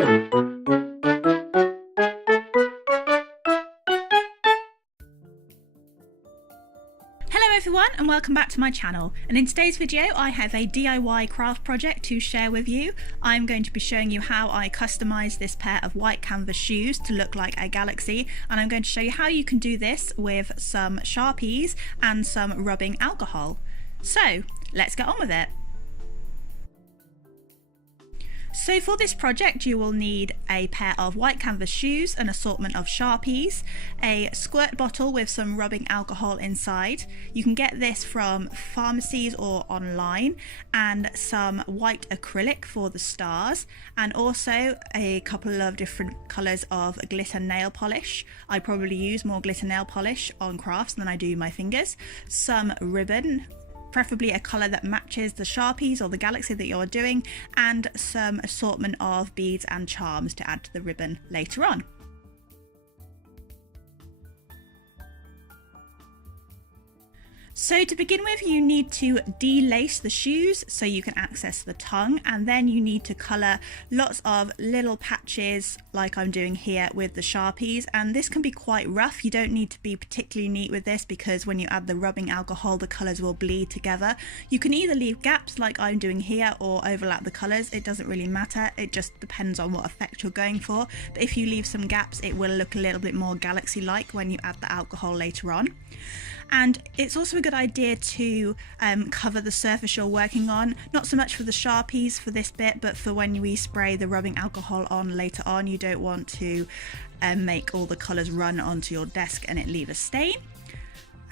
Hello everyone and welcome back to my channel, and in today's video I have a DIY craft project to share with you. I'm going to be showing you how I customised this pair of white canvas shoes to look like a galaxy, and I'm going to show you how you can do this with some Sharpies and some rubbing alcohol. So let's get on with it. So for this project you will need a pair of white canvas shoes, an assortment of Sharpies, a squirt bottle with some rubbing alcohol inside. You can get this from pharmacies or online, and some white acrylic for the stars, and also a couple of different colours of glitter nail polish. I probably use more glitter nail polish on crafts than I do my fingers. Some ribbon, preferably a colour that matches the Sharpies or the galaxy that you're doing, and some assortment of beads and charms to add to the ribbon later on. So to begin with, you need to delace the shoes so you can access the tongue, and then you need to colour lots of little patches like I'm doing here with the Sharpies, and this can be quite rough. You don't need to be particularly neat with this because when you add the rubbing alcohol the colours will bleed together. You can either leave gaps like I'm doing here or overlap the colours, it doesn't really matter, it just depends on what effect you're going for. But if you leave some gaps it will look a little bit more galaxy-like when you add the alcohol later on. And it's also a good idea to cover the surface you're working on, not so much for the Sharpies for this bit, but for when we spray the rubbing alcohol on later on. You don't want to make all the colours run onto your desk and it leave a stain.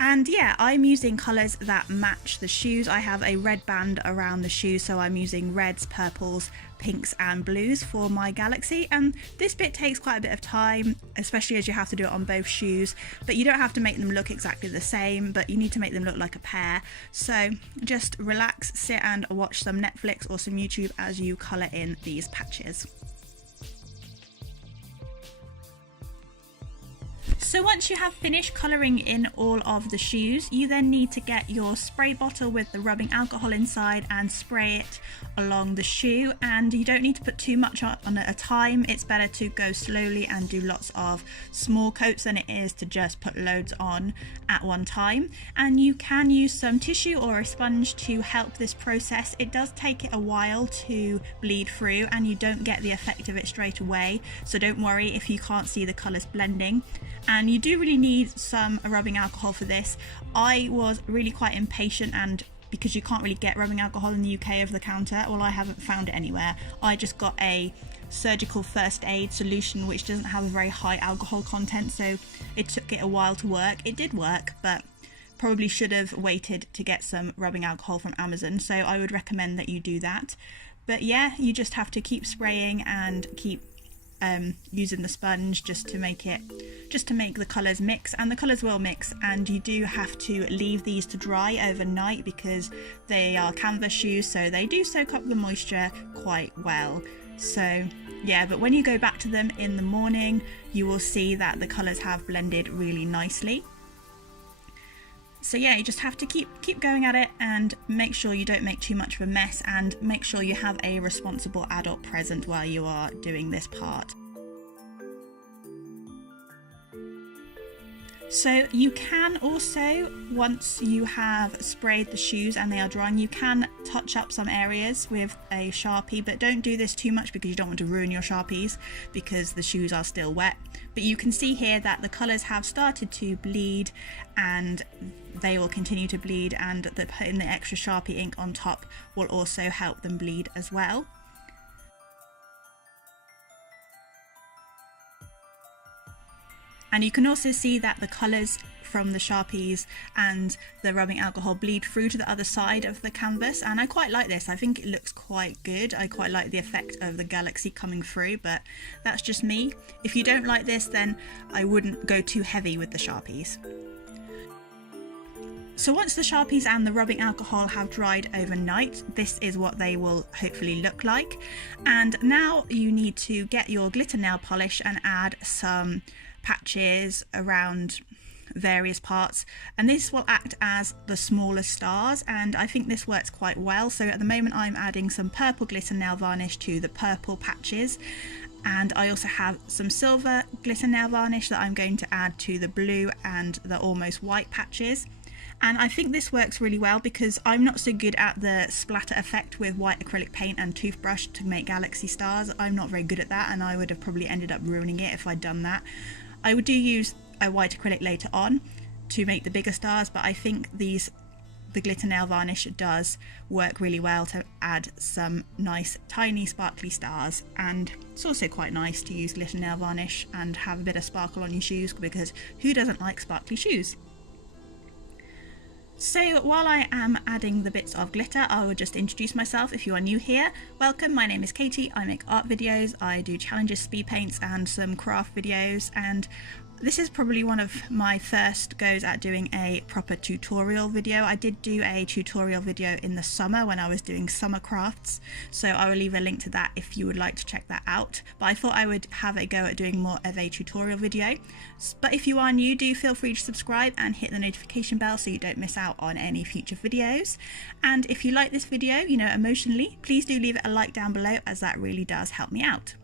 And yeah, I'm using colours that match the shoes. I have a red band around the shoes, so I'm using reds, purples, pinks and blues for my galaxy, and this bit takes quite a bit of time, especially as you have to do it on both shoes. But you don't have to make them look exactly the same, but you need to make them look like a pair. So just relax, sit and watch some Netflix or some YouTube as you colour in these patches. So once you have finished colouring in all of the shoes, you then need to get your spray bottle with the rubbing alcohol inside and spray it along the shoe, and you don't need to put too much on at a time. It's better to go slowly and do lots of small coats than it is to just put loads on at one time. And you can use some tissue or a sponge to help this process. It does take it a while to bleed through and you don't get the effect of it straight away, so don't worry if you can't see the colours blending. And you do really need some rubbing alcohol for this. I was really quite impatient, and because you can't really get rubbing alcohol in the UK over the counter, well, I haven't found it anywhere. I just got a surgical first aid solution which doesn't have a very high alcohol content, so it took it a while to work. It did work, but probably should have waited to get some rubbing alcohol from Amazon, so I would recommend that you do that. But yeah, you just have to keep spraying and keep using the sponge just to make the colours mix, and the colours will mix. And you do have to leave these to dry overnight because they are canvas shoes, so they do soak up the moisture quite well. So yeah, but when you go back to them in the morning you will see that the colours have blended really nicely. So yeah, you just have to keep going at it and make sure you don't make too much of a mess, and make sure you have a responsible adult present while you are doing this part. So you can also, once you have sprayed the shoes and they are drying, you can touch up some areas with a Sharpie, but don't do this too much because you don't want to ruin your Sharpies because the shoes are still wet. But you can see here that the colours have started to bleed and they will continue to bleed, and putting the extra Sharpie ink on top will also help them bleed as well. And you can also see that the colours from the Sharpies and the rubbing alcohol bleed through to the other side of the canvas, and I quite like this. I think it looks quite good. I quite like the effect of the galaxy coming through, but that's just me. If you don't like this, then I wouldn't go too heavy with the Sharpies. So once the Sharpies and the rubbing alcohol have dried overnight, this is what they will hopefully look like. And now you need to get your glitter nail polish and add some patches around various parts, and this will act as the smaller stars, and I think this works quite well. So at the moment I'm adding some purple glitter nail varnish to the purple patches, And I also have some silver glitter nail varnish that I'm going to add to the blue and the almost white patches. And I think this works really well because I'm not so good at the splatter effect with white acrylic paint and toothbrush to make galaxy stars. I'm not very good at that, and I would have probably ended up ruining it if I'd done that. I would use a white acrylic later on to make the bigger stars, but I think the glitter nail varnish does work really well to add some nice tiny sparkly stars. And it's also quite nice to use glitter nail varnish and have a bit of sparkle on your shoes, because who doesn't like sparkly shoes? So while I am adding the bits of glitter, I will just introduce myself. If you are new here, welcome. My name is Katie. I make art videos, I do challenges, speed paints and some craft videos, and this is probably one of my first goes at doing a proper tutorial video. I did do a tutorial video in the summer when I was doing summer crafts, so I will leave a link to that if you would like to check that out. But I thought I would have a go at doing more of a tutorial video. But if you are new, do feel free to subscribe and hit the notification bell so you don't miss out on any future videos. And if you like this video, you know, emotionally, please do leave it a like down below, as that really does help me out.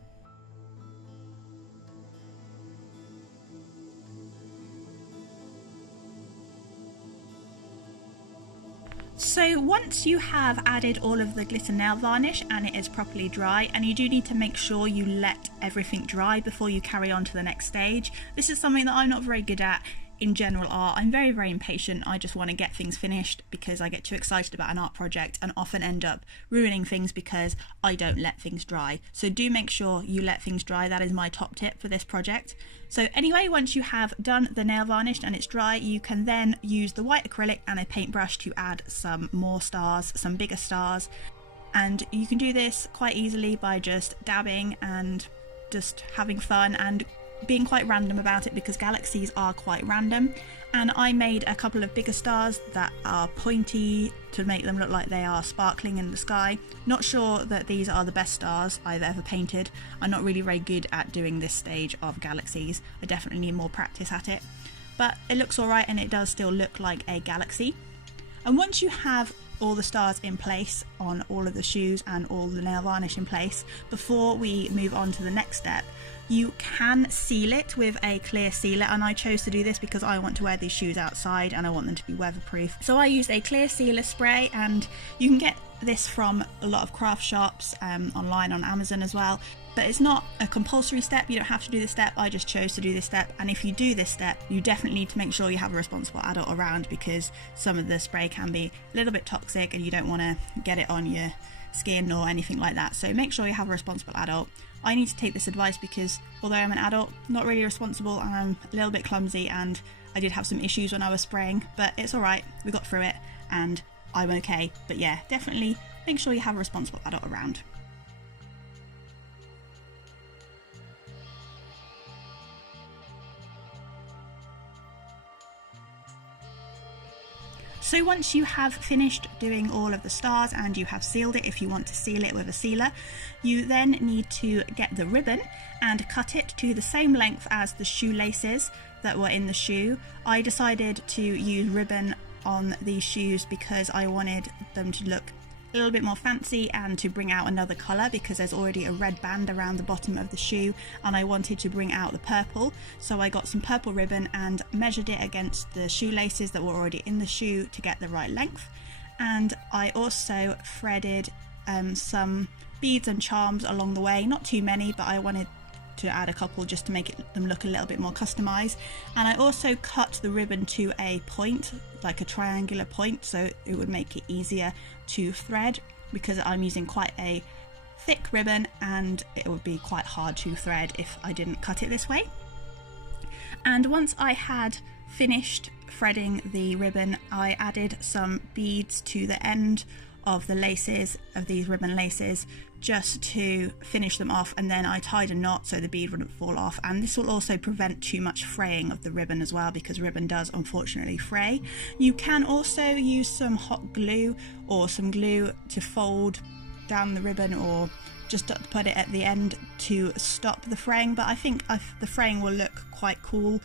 So once you have added all of the glitter nail varnish and it is properly dry, and you do need to make sure you let everything dry before you carry on to the next stage. This is something that I'm not very good at in general art. I'm very impatient. I just want to get things finished because I get too excited about an art project and often end up ruining things because I don't let things dry. So do make sure you let things dry. That is my top tip for this project. So anyway, once you have done the nail varnish and it's dry, you can then use the white acrylic and a paintbrush to add some more stars, some bigger stars. And you can do this quite easily by just dabbing and just having fun and being quite random about it, because galaxies are quite random. And I made a couple of bigger stars that are pointy to make them look like they are sparkling in the sky. Not sure that these are the best stars I've ever painted. I'm not really very good at doing this stage of galaxies. I definitely need more practice at it. But it looks alright, and it does still look like a galaxy. And once you have all the stars in place on all of the shoes and all the nail varnish in place, before we move on to the next step, you can seal it with a clear sealer, and I chose to do this because I want to wear these shoes outside and I want them to be weatherproof. So I used a clear sealer spray, and you can get this from a lot of craft shops online on Amazon as well. But it's not a compulsory step, you don't have to do this step. I just chose to do this step, and if you do this step, you definitely need to make sure you have a responsible adult around, because some of the spray can be a little bit toxic and you don't want to get it on your skin or anything like that. So make sure you have a responsible adult. I need to take this advice because although I'm an adult, not really responsible, and I'm a little bit clumsy, and I did have some issues when I was spraying, but it's alright, we got through it and I'm okay. But yeah, definitely make sure you have a responsible adult around. So once you have finished doing all of the stars and you have sealed it, if you want to seal it with a sealer, you then need to get the ribbon and cut it to the same length as the shoelaces that were in the shoe. I decided to use ribbon on these shoes because I wanted them to look a little bit more fancy and to bring out another colour, because there's already a red band around the bottom of the shoe and I wanted to bring out the purple. So I got some purple ribbon and measured it against the shoelaces that were already in the shoe to get the right length. And I also threaded some beads and charms along the way, not too many, but I wanted to add a couple just to make them look a little bit more customized. And I also cut the ribbon to a point, like a triangular point, so it would make it easier to thread, because I'm using quite a thick ribbon and it would be quite hard to thread if I didn't cut it this way. And once I had finished threading the ribbon, I added some beads to the end of the laces, of these ribbon laces, just to finish them off, and then I tied a knot so the bead wouldn't fall off. And this will also prevent too much fraying of the ribbon as well, because ribbon does unfortunately fray. You can also use some hot glue or some glue to fold down the ribbon, or just to put it at the end to stop the fraying, but I think the fraying will look quite cool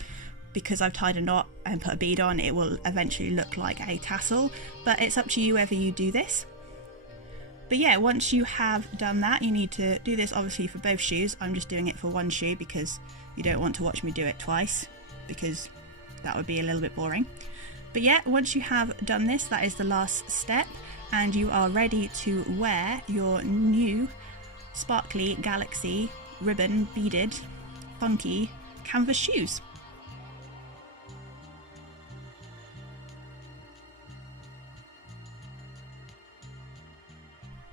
because I've tied a knot and put a bead on. It will eventually look like a tassel, but it's up to you whether you do this. But yeah, once you have done that, you need to do this obviously for both shoes. I'm just doing it for one shoe because you don't want to watch me do it twice, because that would be a little bit boring. But yeah, once you have done this, that is the last step, and you are ready to wear your new sparkly galaxy ribbon beaded funky canvas shoes.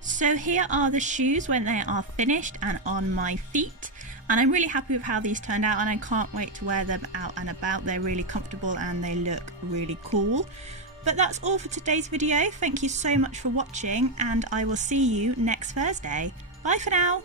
So here are the shoes when they are finished and on my feet, and I'm really happy with how these turned out, and I can't wait to wear them out and about. They're really comfortable and they look really cool. But that's all for today's video. Thank you so much for watching, and I will see you next Thursday. Bye for now.